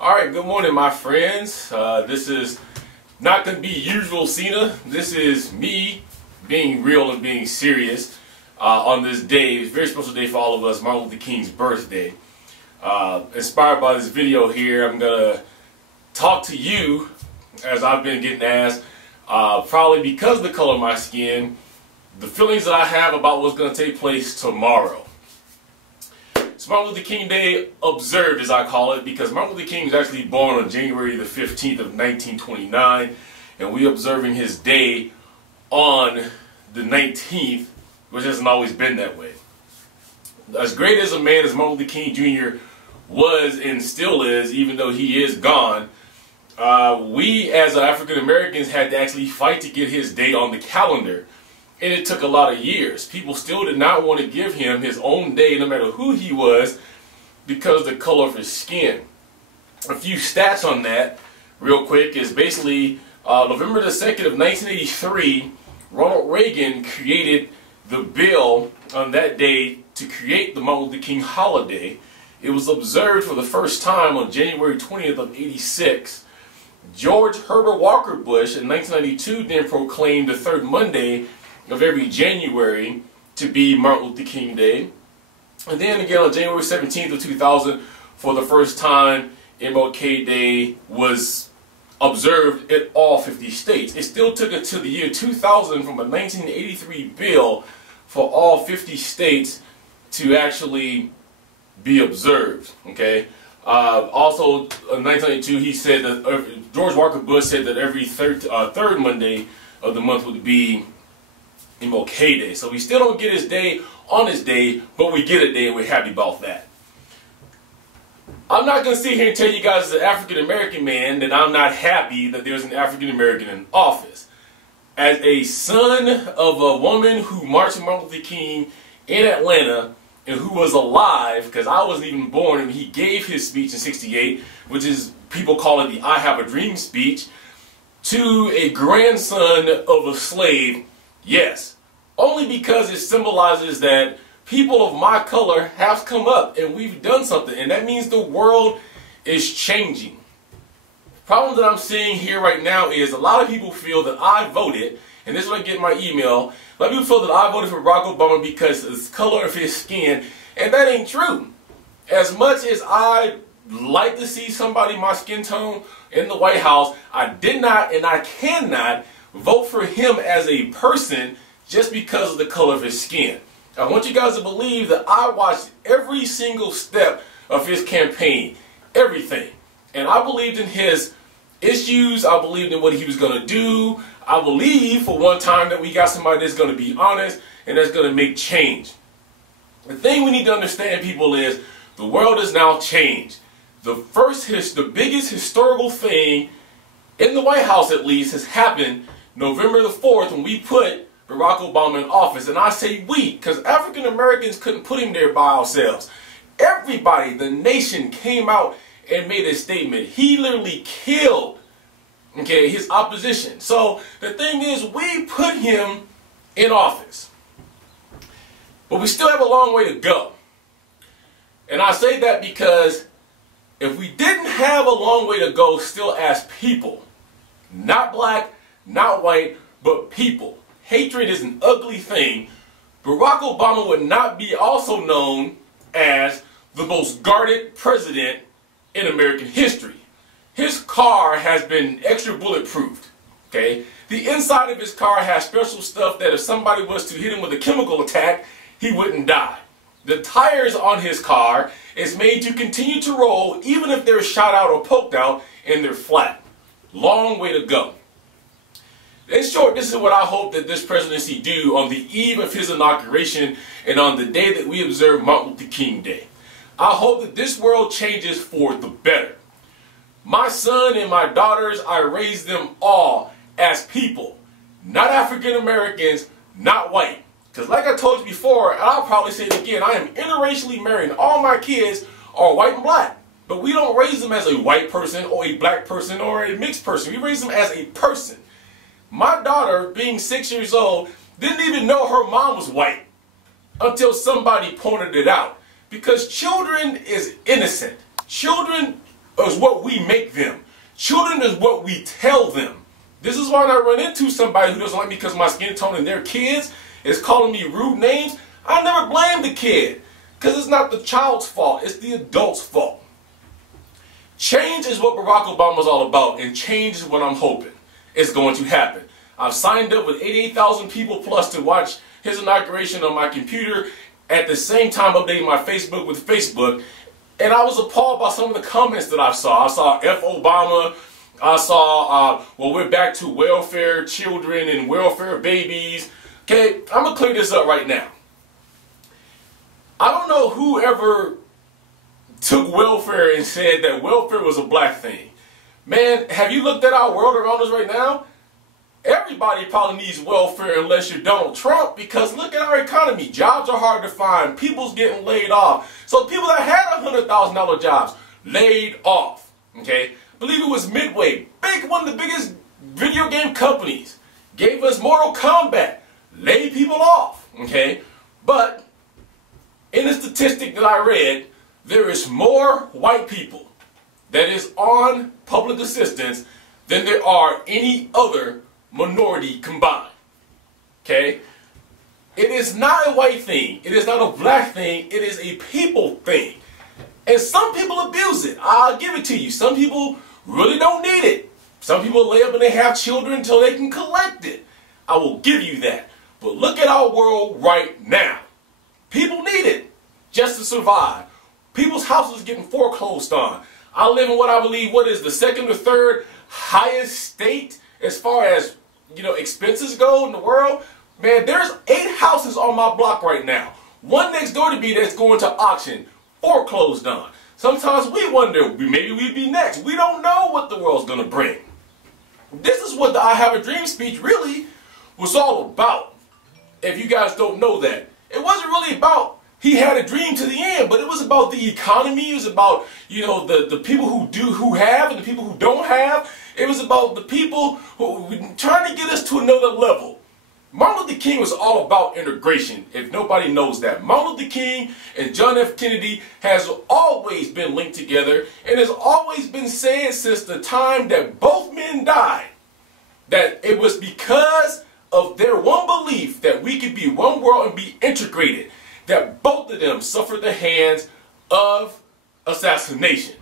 Alright, good morning my friends. This is not going to be usual Cena. This is me being real and being serious on this day. It's a very special day for all of us, Martin Luther King's birthday. Inspired by this video here, I'm going to talk to you, as I've been getting asked, probably because of the color of my skin, the feelings that I have about what's going to take place tomorrow. It's Martin Luther King Day observed, as I call it, because Martin Luther King was actually born on January the 15th of 1929, and we observing his day on the 19th, which hasn't always been that way. As great as a man as Martin Luther King Jr. was and still is, even though he is gone, we as African Americans had to actually fight to get his day on the calendar. And it took a lot of years. People still did not want to give him his own day, no matter who he was, because of the color of his skin. A few stats on that, real quick, is basically November the 2nd of 1983, Ronald Reagan created the bill on that day to create the Martin Luther King holiday. It was observed for the first time on January 20th of 86. George Herbert Walker Bush in 1992 then proclaimed the third Monday of every January to be Martin Luther King Day. And then again on January 17th of 2000, for the first time, MLK Day was observed in all 50 states. It still took until the year 2000 from a 1983 bill for all 50 states to actually be observed. Okay. Also, in 1992, he said that George Walker Bush said that every third Monday of the month would be MLK Day. So we still don't get his day on his day, but we get a day and we're happy about that. I'm not going to sit here and tell you guys as an African American man that I'm not happy that there's an African American in office. As a son of a woman who marched with Martin Luther King in Atlanta and who was alive, because I wasn't even born, and he gave his speech in '68, which is, people call it the I Have a Dream speech, to a grandson of a slave. Yes, only because it symbolizes that people of my color have come up and we've done something, and that means the world is changing. The problem that I'm seeing here right now is a lot of people feel that I voted, and this is what I get in my email, a lot of people feel that I voted for Barack Obama because of the color of his skin, and that ain't true. As much as I like to see somebody my skin tone in the White House, I did not and I cannot vote for him as a person just because of the color of his skin. I want you guys to believe that I watched every single step of his campaign, everything. And I believed in his issues, I believed in what he was going to do. I believe for one time that we got somebody that's going to be honest and that's going to make change. The thing we need to understand, people, is the world has now changed. The biggest historical thing in the White House, at least, has happened November the 4th, when we put Barack Obama in office. And I say we, because African Americans couldn't put him there by ourselves. Everybody, the nation, came out and made a statement. He literally killed, okay, his opposition. So the thing is, we put him in office. But we still have a long way to go. And I say that because if we didn't have a long way to go still as people, not black, not white, but people. Hatred is an ugly thing. Barack Obama would not be also known as the most guarded president in American history. His car has been extra bulletproofed. Okay? The inside of his car has special stuff that if somebody was to hit him with a chemical attack, he wouldn't die. The tires on his car is made to continue to roll even if they're shot out or poked out and they're flat. Long way to go. In short, this is what I hope that this presidency do on the eve of his inauguration and on the day that we observe Martin Luther King Day. I hope that this world changes for the better. My son and my daughters, I raise them all as people, not African Americans, not white. Because like I told you before, and I'll probably say it again, I am interracially married and all my kids are white and black. But we don't raise them as a white person or a black person or a mixed person. We raise them as a person. My daughter, being 6 years old, didn't even know her mom was white until somebody pointed it out. Because children is innocent. Children is what we make them. Children is what we tell them. This is why when I run into somebody who doesn't like me because of my skin tone and their kids is calling me rude names, I never blame the kid. Because it's not the child's fault, it's the adult's fault. Change is what Barack Obama is all about, and change is what I'm hoping is going to happen. I've signed up with 88,000 people plus to watch his inauguration on my computer, at the same time updating my Facebook with Facebook, and I was appalled by some of the comments that I saw. I saw F Obama, I saw, well, we're back to welfare children and welfare babies. Okay, I'm going to clear this up right now. I don't know who ever took welfare and said that welfare was a black thing. Man, have you looked at our world around us right now? Everybody probably needs welfare unless you're Donald Trump, because look at our economy. Jobs are hard to find. People's getting laid off. So people that had $100,000 jobs, laid off. Okay? I believe it was Midway, one of the biggest video game companies, gave us Mortal Kombat, laid people off. Okay? But in the statistic that I read, there is more white people that is on public assistance than there are any other minority combined. Okay? It is not a white thing. It is not a black thing. It is a people thing. And some people abuse it. I'll give it to you. Some people really don't need it. Some people lay up and they have children until they can collect it. I will give you that. But look at our world right now. People need it just to survive. People's houses getting foreclosed on. I live in what I believe, what is the second or third highest state as far as, you know, expenses go in the world. Man, there's 8 houses on my block right now. One next door to me that's going to auction, foreclosed on. Sometimes we wonder, maybe we'd be next. We don't know what the world's going to bring. This is what the I Have a Dream speech really was all about. If you guys don't know that. It wasn't really about he had a dream to the end, but it was about the economy. It was about, you know, the people who have and the people who don't have. It was about the people who were trying to get us to another level. Martin Luther King was all about integration, if nobody knows that. Martin Luther King and John F. Kennedy has always been linked together, and has always been said since the time that both men died, that it was because of their one belief that we could be one world and be integrated, that both of them suffered the hands of assassination.